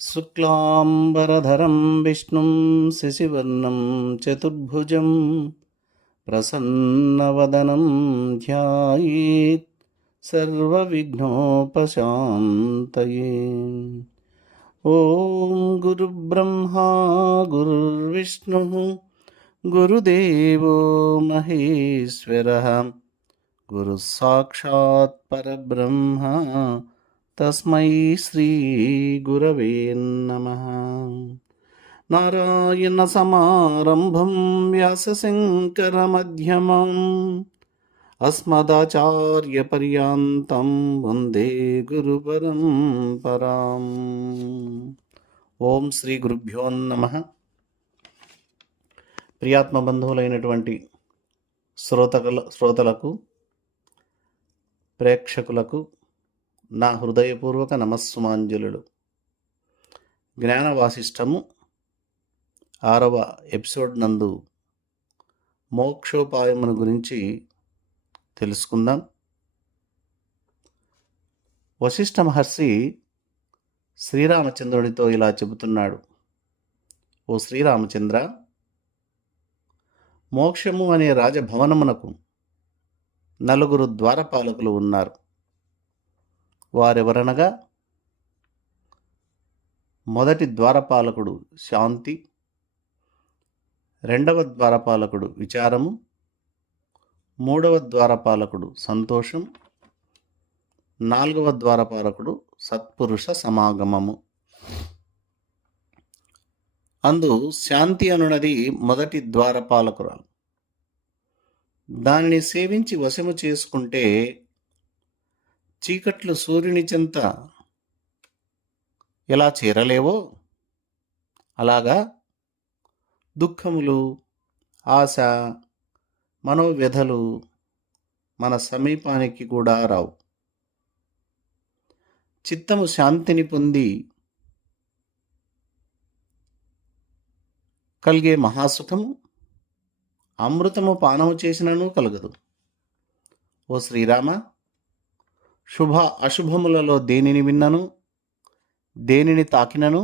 శుక్లాంబరధరం విష్ణుం శశివర్ణం చతుర్భుజం ప్రసన్నవదనం ధ్యాయేత్ సర్వవిఘ్నోపశాంతయే. ఓం గురుబ్రహ్మా గురుర్విష్ణుః గురుదేవో మహేశ్వరః గురుస్సాక్షాత్ పరబ్రహ్మ తస్మై శ్రీ గురవే నమః. నారాయణ సమారంభం వ్యాసశంకరమధ్యమం అస్మదాచార్యపర్యంతం వందే గురుపరంపరాం. ఓం శ్రీ గురుభ్యో నమః. ప్రియాత్మ బంధువులైనటువంటి శ్రోతలకు ప్రేక్షకులకు నా హృదయపూర్వక నమస్సుమాంజలులు. జ్ఞాన వాసిష్టము 6వ ఎపిసోడ్ నందు మోక్షోపాయమును గురించి తెలుసుకుందాం. వశిష్ఠ మహర్షి శ్రీరామచంద్రుడితో ఇలా చెబుతున్నాడు: ఓ శ్రీరామచంద్ర, మోక్షము అనే రాజభవనమునకు 4 ద్వారపాలకులు ఉన్నారు. వారెవరనగా, మొదటి ద్వారపాలకుడు శాంతి, 2వ ద్వారపాలకుడు విచారము, 3వ ద్వారపాలకుడు సంతోషం, 4వ ద్వారపాలకుడు సత్పురుష సమాగమము. అందు శాంతి అనున్నది మొదటి ద్వారపాలకురాలు. దానిని సేవించి వశము చేసుకుంటే చీకట్లు సూర్యుని చెంత ఎలా చేరలేవో అలాగా దుఃఖములు, ఆశ, మనోవ్యధలు మన సమీపానికి కూడా రావు. చిత్తము శాంతిని పొంది కలిగే మహాసుఖము అమృతము పానము చేసినను కలగదు. ఓ శ్రీరామ, శుభ అశుభములలో దేనిని విన్నను, దేనిని తాకినను,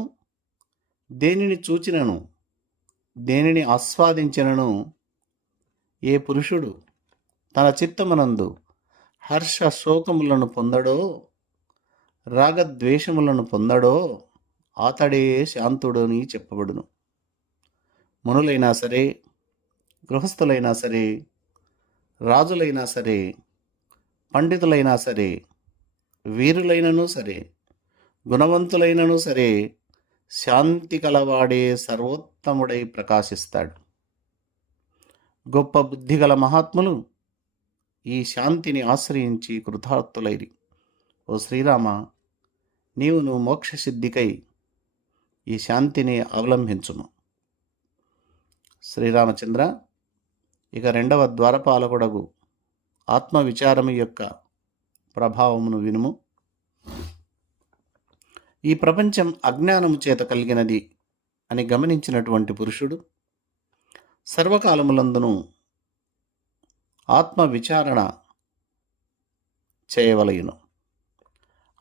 దేనిని చూచినను, దేనిని ఆస్వాదించినను ఏ పురుషుడు తన చిత్తమునందు హర్ష శోకములను పొందడో, రాగద్వేషములను పొందడో అతడే శాంతుడని చెప్పబడును. మునులైనా సరే, గృహస్థులైనా సరే, రాజులైనా సరే, పండితులైనా సరే, వీరులైనను సరే, గుణవంతులైనను సరే, శాంతి కలవాడే సర్వోత్తముడై ప్రకాశిస్తాడు. గొప్ప బుద్ధిగల మహాత్ములు ఈ శాంతిని ఆశ్రయించి కృతార్థులైరి. ఓ శ్రీరామ, నీవును మోక్షసిద్ధికై ఈ శాంతిని అవలంబించుము. శ్రీరామచంద్ర, ఇక 2వ ద్వారపాలకుడగు ఆత్మవిచారము యొక్క ప్రభావమును వినుము. ఈ ప్రపంచం అజ్ఞానము చేత కలిగినది అని గమనించినటువంటి పురుషుడు సర్వకాలములందును ఆత్మవిచారణ చేయవలయును.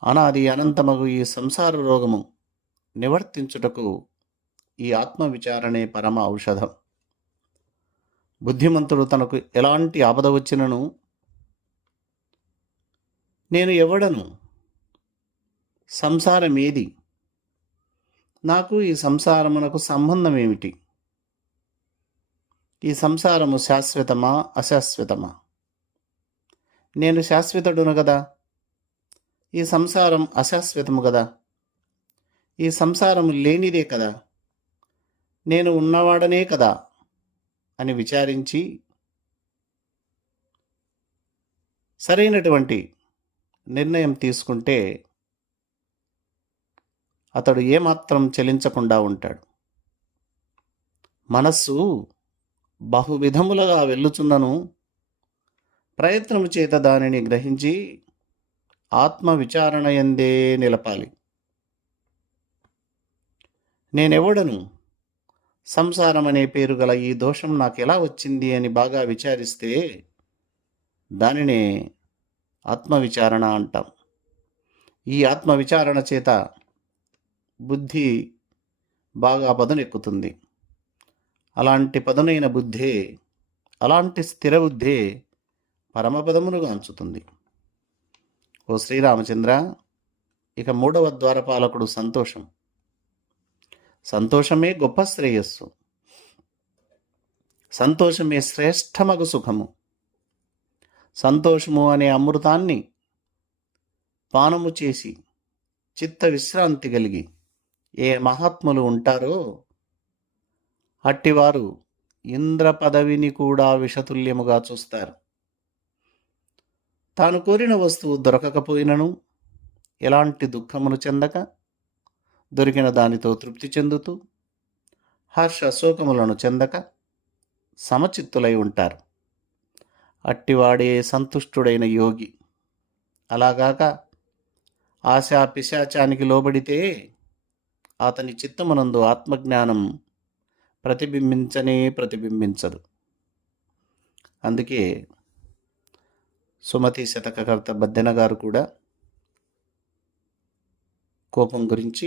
అనాది అనంతమగు ఈ సంసార రోగము నివర్తించుటకు ఈ ఆత్మవిచారణే పరమ ఔషధం. బుద్ధిమంతుడు తనకు ఎలాంటి ఆపద వచ్చినను, నేను ఎవడను, సంసారమేది, నాకు ఈ సంసారమునకు సంబంధం ఏమిటి, ఈ సంసారము శాశ్వతమా అశాశ్వతమా, నేను శాశ్వతుడును కదా, ఈ సంసారం అశాశ్వతము కదా, ఈ సంసారము లేనిదే కదా, నేను ఉన్నవాడనే కదా అని విచారించి సరైనటువంటి నిర్ణయం తీసుకుంటే అతడు ఏమాత్రం చలించకుండా ఉంటాడు. మనస్సు బహువిధములుగా వెళ్ళుచున్నను ప్రయత్నము చేత దానిని గ్రహించి ఆత్మవిచారణ యందే నిలపాలి. నేనెవడను, సంసారం అనే పేరు గల ఈ దోషం నాకెలా వచ్చింది అని బాగా విచారిస్తే దానినే ఆత్మవిచారణ అంటాం. ఈ ఆత్మవిచారణ చేత బుద్ధి బాగా పదునెక్కుతుంది. అలాంటి పదునైన బుద్ధే, అలాంటి స్థిర బుద్ధే పరమపదమును గాంచుతుంది. ఓ శ్రీరామచంద్ర, ఇక 3వ ద్వారపాలకుడు సంతోషం. సంతోషమే గొప్ప శ్రేయస్సు. సంతోషమే శ్రేష్టమగు సుఖము. సంతోషము అనే అమృతాన్ని పానము చేసి చిత్త విశ్రాంతి కలిగి ఏ మహాత్ములు ఉంటారో అట్టివారు ఇంద్ర పదవిని కూడా విషతుల్యముగా చూస్తారు. తాను కోరిన వస్తువు దొరకకపోయినను ఎలాంటి దుఃఖమును చెందక దొరికిన దానితో తృప్తి చెందుతూ హర్ష శోకములను చెందక సమచిత్తులై ఉంటారు. అట్టివాడే సంతుష్టుడైన యోగి. అలాగాక ఆశా పిశాచానికి లోబడితే అతని చిత్తమునందు ఆత్మజ్ఞానం ప్రతిబింబించదు. అందుకే సుమతి శతకకర్త బద్దెన గారు కూడా కోపం గురించి,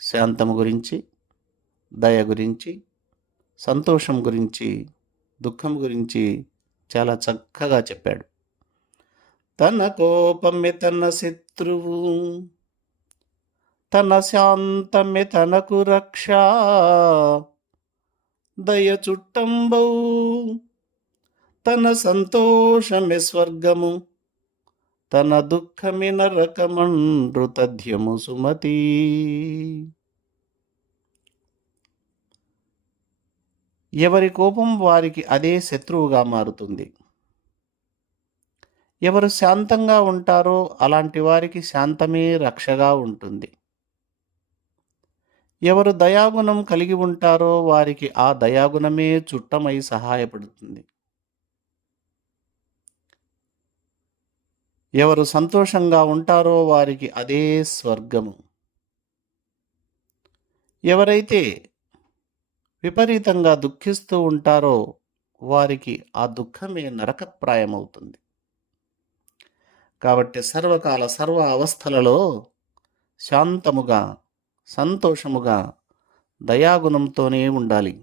శాంతము గురించి, దయ గురించి, సంతోషం గురించి, దుఃఖం గురించి చాలా చక్కగా చెప్పాడు. తన కోపమే తన శత్రువు, తన శాంతమే తనకు రక్ష, దయ చుట్టంబౌ తన సంతోషమే స్వర్గము, తన దుఃఖమి నరకమండ్రు తథ్యము సుమతి. ఎవరి కోపం వారికి అదే శత్రువుగా మారుతుంది. ఎవరు శాంతంగా ఉంటారో అలాంటి వారికి శాంతమే రక్షగా ఉంటుంది. ఎవరు దయాగుణం కలిగి ఉంటారో వారికి ఆ దయాగుణమే చుట్టమై సహాయపడుతుంది. ఎవరు సంతోషంగా ఉంటారో వారికి అదే స్వర్గము. ఎవరైతే విపరీతంగా దుఃఖిస్తూ ఉంటారో వారికి ఆ దుఃఖమే నరకప్రాయమవుతుంది. కాబట్టి సర్వకాల సర్వ అవస్థలలో శాంతముగా, సంతోషముగా, దయాగుణంతోనే ఉండాలి.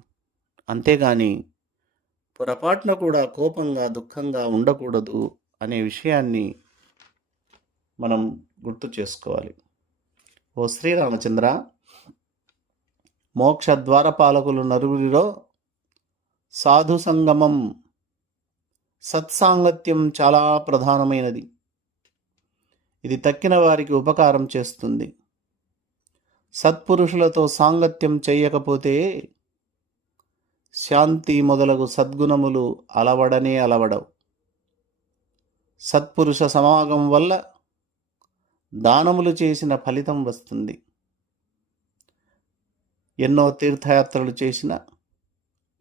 అంతేగాని పొరపాటున కూడా కోపంగా, దుఃఖంగా ఉండకూడదు అనే విషయాన్ని మనం గుర్తు చేసుకోవాలి. ఓ శ్రీరామచంద్ర, మోక్ష ద్వారపాలకులు నలుగురిలో సాధు సంగమం, సత్సాంగత్యం చాలా ప్రధానమైనది. ఇది తక్కిన వారికి ఉపకారం చేస్తుంది. సత్పురుషులతో సాంగత్యం చేయకపోతే శాంతి మొదలగు సద్గుణములు అలవడవు. సత్పురుష సమాగం వల్ల దానములు చేసిన ఫలితం వస్తుంది. ఎన్నో తీర్థయాత్రలు చేసిన,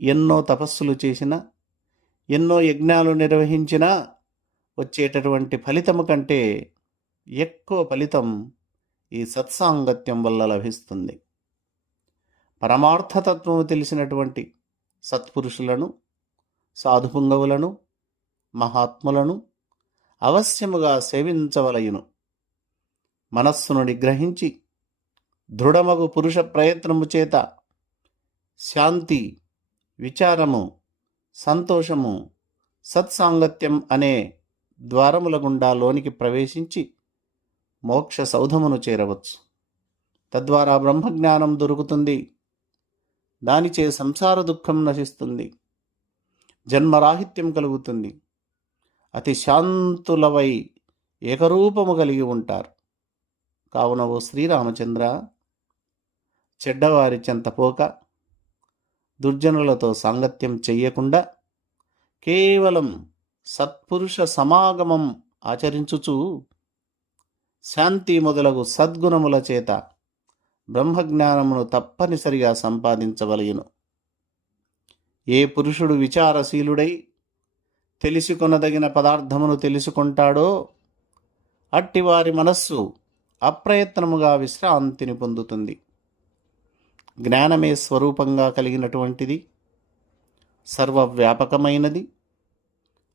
ఎన్నో తపస్సులు చేసిన, ఎన్నో యజ్ఞాలు నిర్వహించిన వచ్చేటటువంటి ఫలితము కంటే ఎక్కువ ఫలితం ఈ సత్సాంగత్యం వల్ల లభిస్తుంది. పరమార్థతత్వము తెలిసినటువంటి సత్పురుషులను, సాధుపుంగవులను, మహాత్ములను అవశ్యముగా సేవించవలయును. మనస్సును నిగ్రహించి దృఢమగు పురుష ప్రయత్నము చేత శాంతి, విచారము, సంతోషము, సత్సాంగత్యం అనే ద్వారముల గుండా లోనికి ప్రవేశించి మోక్ష సౌధమును చేరవచ్చు. తద్వారా బ్రహ్మజ్ఞానం దొరుకుతుంది. దానిచే సంసార దుఃఖం నశిస్తుంది, జన్మరాహిత్యం కలుగుతుంది. అతి శాంతులవై ఏకరూపము కలిగి ఉంటారు. కావున ఓ శ్రీరామచంద్ర, చెడ్డవారి చెంతపోక, దుర్జనులతో సాంగత్యం చెయ్యకుండా కేవలం సత్పురుష సమాగమం ఆచరించుచు శాంతి మొదలగు సద్గుణముల చేత బ్రహ్మజ్ఞానమును తప్పనిసరిగా సంపాదించవలయును. ఏ పురుషుడు విచారశీలుడై తెలుసుకొనదగిన పదార్థమును తెలుసుకుంటాడో అట్టివారి మనస్సు అప్రయత్నముగా విశ్రాంతిని పొందుతుంది. జ్ఞానమే స్వరూపంగా కలిగినటువంటిది, సర్వవ్యాపకమైనది,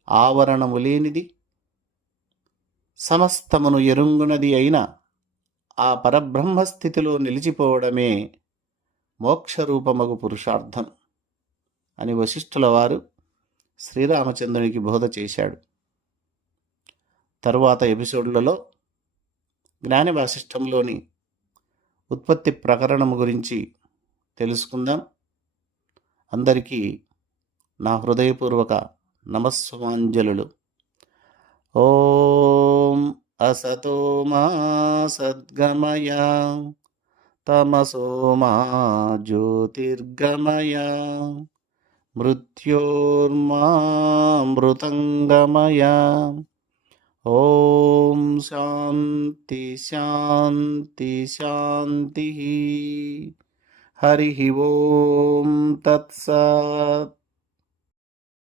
ఆవరణము లేనిది, సమస్తమును ఎరుంగునది అయిన ఆ పరబ్రహ్మస్థితిలో నిలిచిపోవడమే మోక్షరూపమగు పురుషార్థం అని వశిష్ఠుల వారు శ్రీరామచంద్రునికి బోధ చేశాడు. తరువాత ఎపిసోడ్లలో జ్ఞాన వాసిష్టంలోని ఉత్పత్తి ప్రకరణము గురించి తెలుసుకుందాం. అందరికీ నా హృదయపూర్వక నమస్సుమాంజలులు. ఓం అసతో మా సద్గమయ తమసో మా జ్యోతిర్గమయ మృత్యోర్మామృతంగమయ. ఓం శాంతి శాంతి శాంతి. హరి ఓం తత్సత్.